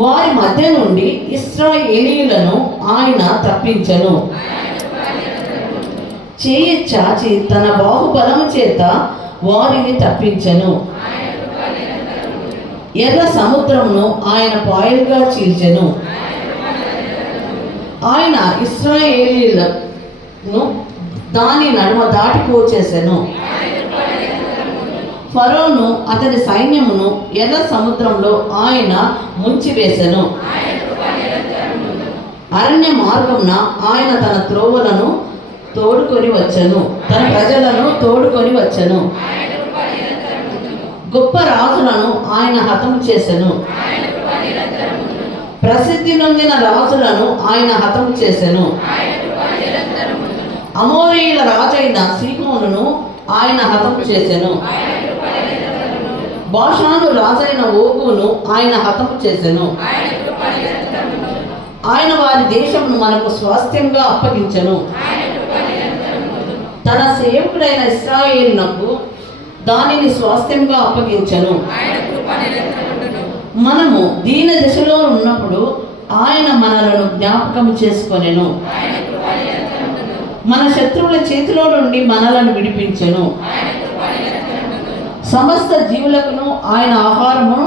వారి మధ్య నుండి ఇశ్రాయేలీయులను ఆయన తప్పించెను. చేయి చాచి తన బాహుబలము చేత వారిని తప్పించెను. ఎర్ర సముద్రమును ఆయన పాయలుగా చీల్చెను. ఆయన ఇశ్రాయేలీయులను దాని నడుమ దాటిపోచేసెను. ఫరోను అతని సైన్యమును ఎర్ర సముద్రంలో ఆయన ముంచివేసెను. అరణ్య మార్గమున ఆయన తన త్రోవలను తోడుకొని వచ్చెను, తన ప్రజలను తోడుకొని వచ్చెను. గొప్ప రాజులను ఆయన హతము చేసెను. ప్రసిద్ధి నొందిన రాజులను ఆయన హతము చేసెను. అమోరీయుల రాజైన సీహోనును ఆయన హతము చేసెను. బాషాను రాజైన ఓగును ఆయన హతము చేసెను. ఆయన వారి దేశమును మనకు స్వాస్థ్యంగా అప్పగించెను. తన సేవకుడైన ఇశ్రాయేలునకు దానిని స్వాస్థ్యంగా అప్పగించెను. మనము దీన దశలో ఉన్నప్పుడు ఆయన మనలను జ్ఞాపకం చేసుకొనెను. మన శత్రువుల చేతిలో నుండి మనలను విడిపించెను. సమస్త జీవులకును ఆయన ఆహారమును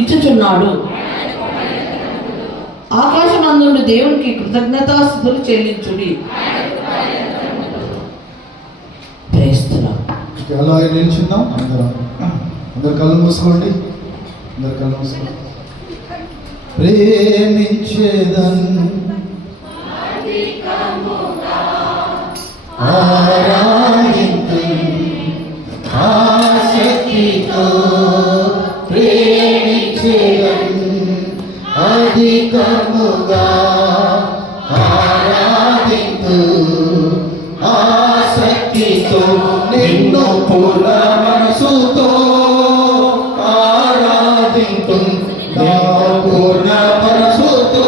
ఇచ్చుచున్నాడు. ఆకాశమందుండు దేవునికి కృతజ్ఞతాస్తుతులు చెల్లించుడి. అలాగే నిల్చుందాం. అందరు కళ్ళు మూసుకోండి. ప్రేమించేదన్ ఆసక్తితో ప్రేమించేదన్ అధికముగా ఆరాధింతు ఆసక్తితో నిన్ను పూర్ణ మనసుతో ఆరాధింతు నా పూర్ణ మనసుతో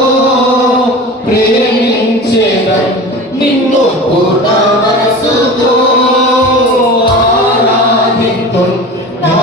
ప్రేమించేదన్ నిన్ను పూర్ణ మనసుతో ఆరాధింతు నా